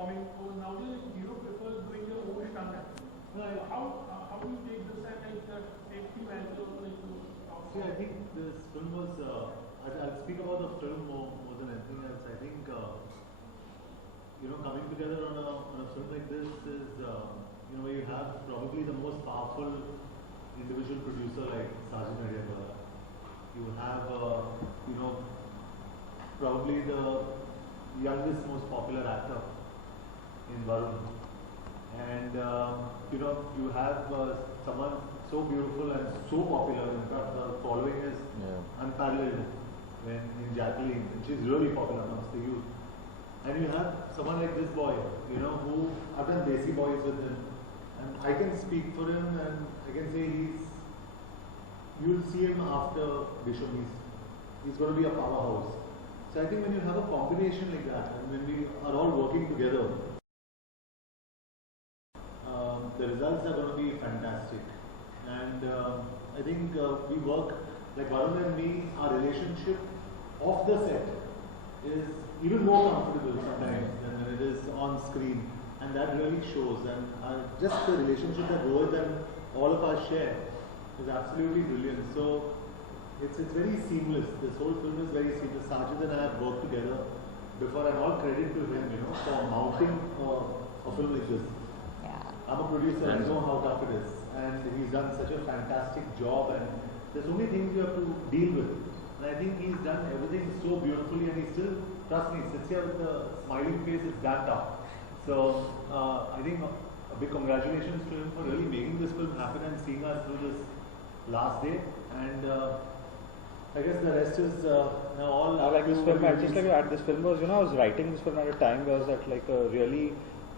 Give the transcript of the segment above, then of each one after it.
performing. So nowadays, hero prefers doing their own stunt acting. How do you take this and like the safety value of like to talk? See, I think this film was. I'll speak about the film more than anything else. I think coming together on a film like this is you have probably the most powerful individual producer like Sajid Nadiadwala. You have probably the youngest, most popular actor in Varun, and you have someone so beautiful and so popular. In fact, the following is unparalleled in Jacqueline, and she's really popular amongst the youth. And you have someone like this boy, who I've done Desi Boys with him, and I can speak for him, and I can say you'll see him after Dishoom. He's going to be a powerhouse. So I think when you have a combination like that, and when we are all working together, the results are going to be fantastic. And I think we work, like Varun and me, our relationship off the set is even more comfortable sometimes than when it is on screen, and that really shows. And just the relationship that Rohit and all of us share is absolutely brilliant. So it's very seamless. This whole film is very seamless. Sajid and I have worked together before, and all credit to him, for mounting a film like this. I'm a producer, I know how tough it is, and he's done such a fantastic job, and there's so many things you have to deal with. And I think he's done everything so beautifully, and he still, trust me, sits here with a smiling face. It's that tough. So I think a big congratulations to him for really making this film happen and seeing us through this last day. And I guess the rest is now all. I like this film. I just like to add, this film was, I was writing this film at a time where I was at like a really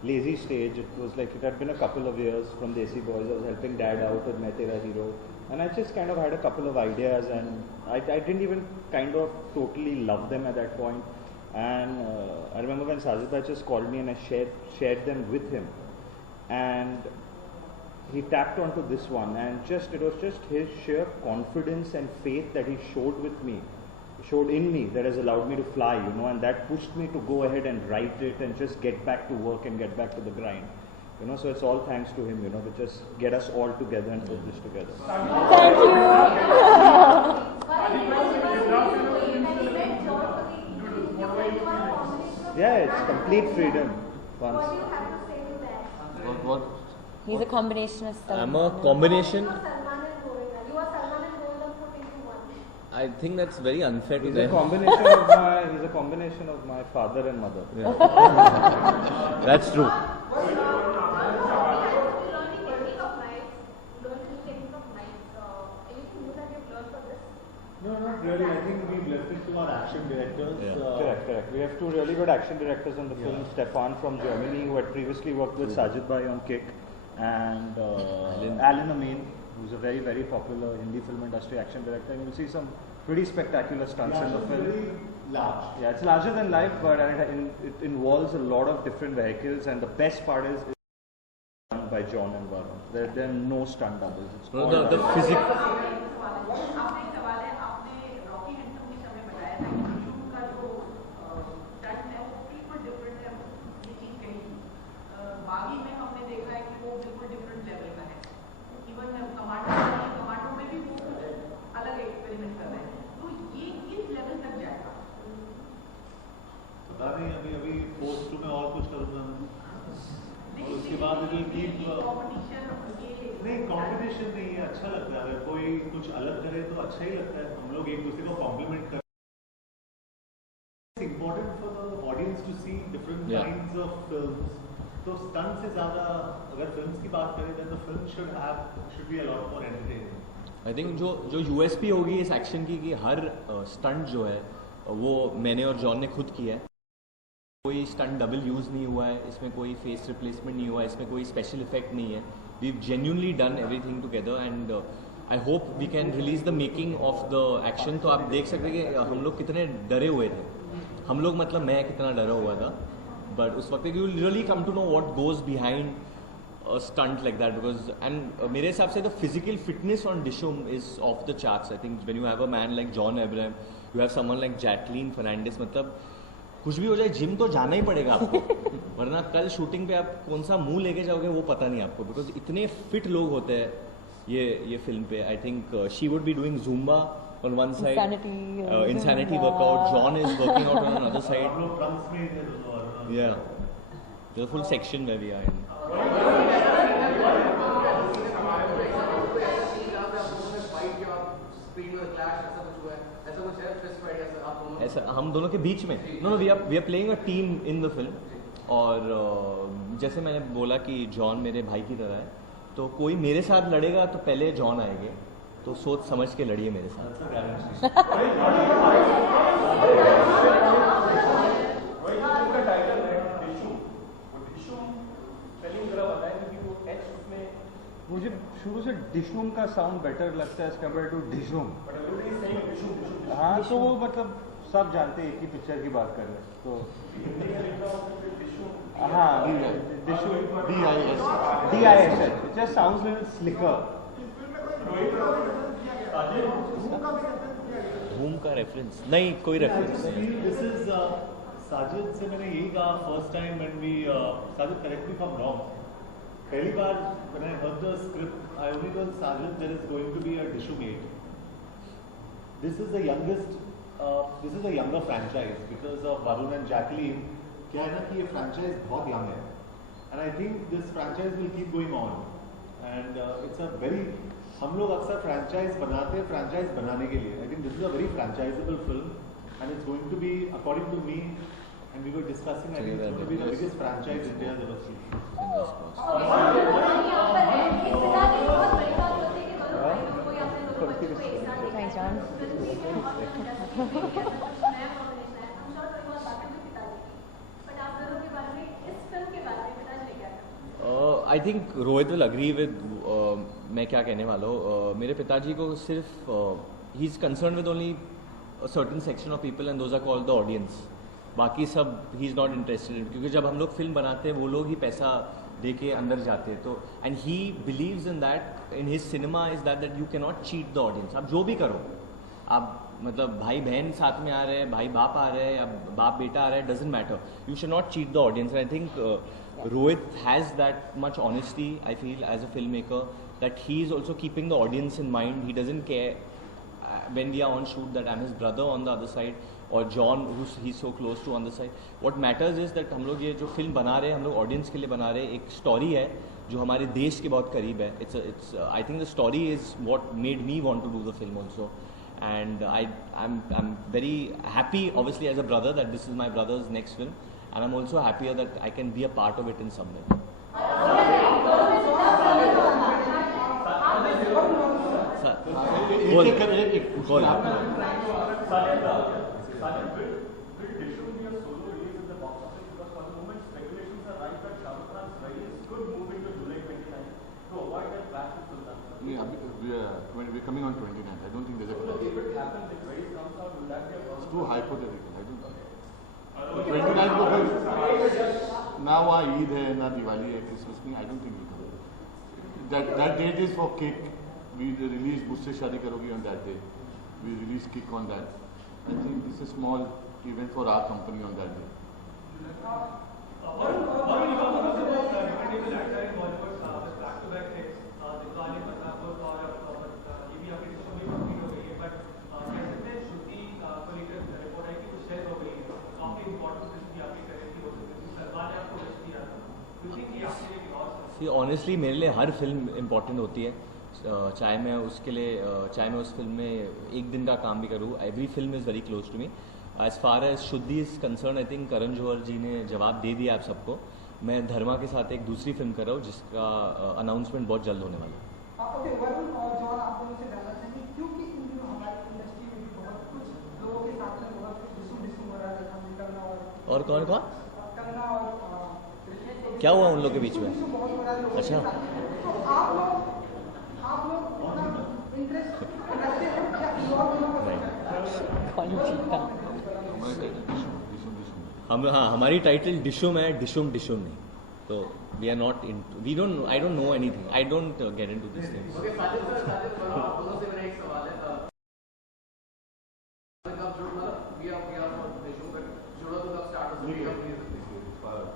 lazy stage. It was like, it had been a couple of years from Desi Boys. I was helping Dad out with Main Tera Hero, and I just kind of had a couple of ideas, and I didn't even kind of totally love them at that point. And I remember when Sajid Bhai just called me and I shared them with him, and he tapped onto this one, and it was just his sheer confidence and faith that he showed in me, that has allowed me to fly, and that pushed me to go ahead and write it and just get back to work and get back to the grind. So it's all thanks to him, to just get us all together and put this together. Thank you. Yeah, it's complete freedom. What do you have to say to that? What? He's a combination of Salman. I'm a combination. You are Salman and Rohit put into one. I think that's very unfair to He's them. a combination of my father and mother. Yeah. That's true. No, not really. I think we've left it to our action directors. Yeah. Correct. We have two really good action directors on the film. Stefan from Germany, who had previously worked with Sajid Bhai on Kick, and Alan Amin, who's a very, very popular Hindi film industry action director. And you'll see some pretty spectacular stunts in the film. Very large. Yeah, it's larger than life, but it involves a lot of different vehicles, and the best part is it's done by John and Varun. There are no stunt doubles. It's all The done. physics. पता नहीं अभी post में और कुछ करूँगा मैं, और उसके बाद नहीं कंपटीशन नहीं है, अच्छा लगता है। अगर कोई कुछ अलग करे तो अच्छा ही लगता है, हम लोग एक दूसरे को कॉम्प्लीमेंट करें। It's important for the audience to see different kinds of films. तो स्टंट से ज़्यादा अगर फिल्म्स की बात करें then the film should be a lot more entertaining. I think जो यूएसपी होगी इस एक्शन की कि हर स्टंट जो है वो मैंने और जॉन ने खुद किया है। कोई स्टंट डबल यूज़ नहीं हुआ है, इसमें कोई फेस रिप्लेसमेंट नहीं हुआ है, इसमें कोई स्पेशल इफेक्ट नहीं है। We genuinely done everything together, and I hope we can release the making of the action. तो आप देख सकते हैं कि हम लोग कितने डरे हुए थे, हम लोग मतलब मैं कितना डरा हुआ था, बट उस वक्त you will really come to know what goes behind a stunt like that, because and मेरे हिसाब से the physical fitness on Dishoom is off the charts. I think when you have a man like John Abraham, you have someone like Jacqueline Fernandez, मतलब कुछ भी हो जाए gym तो जाना ही पड़ेगा आपको वरना कल शूटिंग पे आप कौन सा मुंह लेके जाओगे वो पता नहीं आपको, बिकॉज इतने फिट लोग होते हैं ये फिल्म पे. I think she would be doing Zumba on one side, insanity workout. John is working out on another side. Yeah, there's a full section where we are in. ऐसा हम दोनों के बीच में no we are playing a team in the film. और जैसे मैंने बोला कि जॉन मेरे भाई की तरह है, तो कोई मेरे साथ लड़ेगा तो पहले जॉन आएंगे, तो सोच समझ के लड़िए मेरे साथ. मुझे शुरू से डिशूम का साउंड बेटर लगता है एज कम्पेयर टू डिशूम. हाँ, तो वो मतलब सब जानते हैं एक ही पिक्चर की बात कर रहे हैं, तो हाँ Dishoom DISH it just sounds little slicker. धूम का रेफरेंस नहीं, कोई रेफरेंस नहीं. दिस इज साजिद से मैंने यही कहा first time when we Sajid correct me if I am wrong. पहली बार when I heard the script, I only told Sajid there is going to be a Dishoom 8. This is the youngest, this is a younger franchise because of Varun and Jacqueline. क्या है ना कि ये franchise बहुत young है, and I think this franchise will keep going on, and it's a very, हम लोग अक्सर franchise बनाते हैं franchise बनाने के लिए. I think this is a very franchisable film, and it's going to be, according to me, and we were discussing, I think it's going to be the biggest franchise India has ever seen. Hi, John. I think Rohit will agree with मैं क्या कहने वाला हूँ. मेरे पिताजी को सिर्फ he is concern with only a certain section of people and those are called the audience. बाकी सब he is not interested in, क्योंकि जब हम लोग फिल्म बनाते हैं वो लोग ही पैसा दे के अंदर जाते हैं. तो and he believes in that in his cinema is that you can not cheat the audience. आप जो भी करो, आप मतलब भाई बहन साथ में आ रहे हैं, भाई बाप आ रहे हैं या बाप बेटा आ रहा है, doesn't matter, you should not cheat the audience. I think Rohit has that much honesty, I feel, as a film maker, that he is also keeping the audience in mind. He doesn't care when we are on shoot that I'm his brother on the other side or John he's so close to on the side. What matters is that हम लोग ये जो film बना रहे हैं, हम लोग audience के लिए बना रहे हैं. एक स्टोरी है जो हमारे देश के बहुत करीब है. it's I think the story is what made me want to do the film also, and I'm very happy obviously as a brother that this is my brother's next film, and I'm also happier that I can be a part of it in some way. बोल we're coming on 29th. I don't think there's a clash. It's too hypothetical. I don't think. 29th को फिर ना वहाँ ईद है ना दिवाली है, Christmas नहीं. I don't think we come. That date is for kick. We release मुझसे शादी करोगी on that day. We release kick on that. I think this is a small event for our company on that day. Honestly मेरे लिए हर film important होती है, चाहे मैं उसके लिए चाहे मैं उस फिल्म में एक दिन का काम भी करूँ. Every film is very close to me. As far as Shuddhi is concern, I think Karan Johar ji ने जवाब दे दिया आप सबको. मैं धर्मा के साथ एक दूसरी फिल्म कर रहा हूँ जिसका अनाउंसमेंट बहुत जल्द होने वाला है. वरुण और जॉन, आप दोनों से जानना चाहेंगे क्योंकि इन दिनों हमारी इंडस्ट्री में भी बहुत कुछ लोगों के साथ में बहुत कुछ डिशूम हो रहा था. और कौन कौन करना और क्या हुआ उन लोग के बीच में? अच्छा, हमारी टाइटल डिशूम है, डिशूम नहीं. तो we are not in, we don't, I don't know anything, I don't get into this things.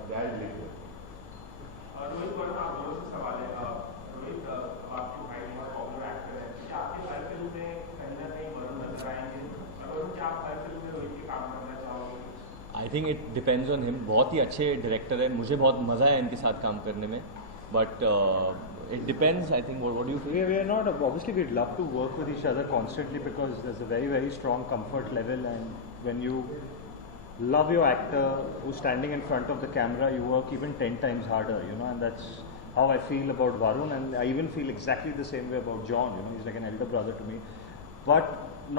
Dad candid है। रोहित वरुण आप दोनों से सवाल है। रोहित आपके भाई बहुत पॉपुलर एक्टर है, क्या आपके हर फिल्म में कहीं ना कहीं वरुण नजर आएंगे? और क्या आप हर फिल्म में रोहित के काम करना चाहोगे? I think it depends on him. बहुत ही अच्छे डायरेक्टर है, मुझे बहुत मज़ा है इनके साथ काम करने में, but it depends. I think. What do you feel? We are not obviously we'd love to work with each other constantly because there's a very strong comfort level, and when you love your actor who's standing in front of the camera, you work even 10 times harder, you know, and that's how I feel about Varun, and I even feel exactly the same way about John. You know, he's like an elder brother to me, but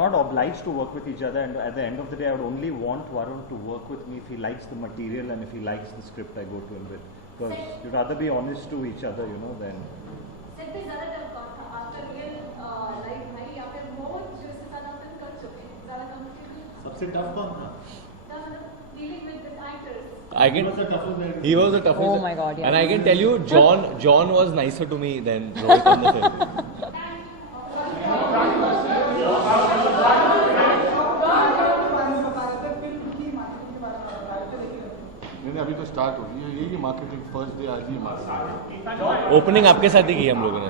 not obliged to work with each other. And at the end of the day, I would only want Varun to work with me if he likes the material and if he likes the script I go to him with. Because you'd rather be honest to each other, you know, than. Set पे ज़्यादा tough कौन था आपका real life में, या फिर मोर जिसके साथ आप फिल्म कर चुके हैं ज़्यादा कंफर्टेबल? सबसे टफ कौन था? Dealing with the actors. I can. He was the toughest. Oh my God, yeah. And I can tell you, John was nicer to me than Rohit on the film. नहीं अभी तो start हो रही है, यही marketing first day आज ही marketing. Opening आपके साथ ही की हम लोगों ने।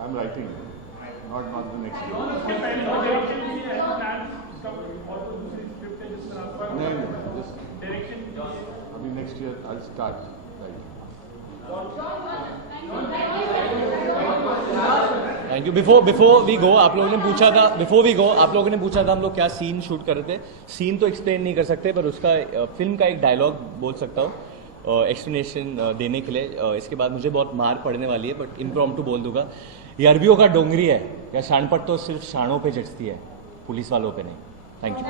I am writing not the next नहीं just अभी next year I start right. Thank you. Before we go आप लोगों ने पूछा था हम लोग क्या सीन शूट कर रहे थे। सीन तो एक्सप्लेन नहीं कर सकते, पर उसका फिल्म का एक डायलॉग बोल सकता हूँ एक्सप्लेनेशन देने के लिए। इसके बाद मुझे बहुत मार पड़ने वाली है, बट इम्प्रॉम्प्टू बोल दूंगा। ये अरबियों का डोंगरी है, या शानपट तो सिर्फ शानों पे जचती है, पुलिस वालों पे नहीं। Thank you.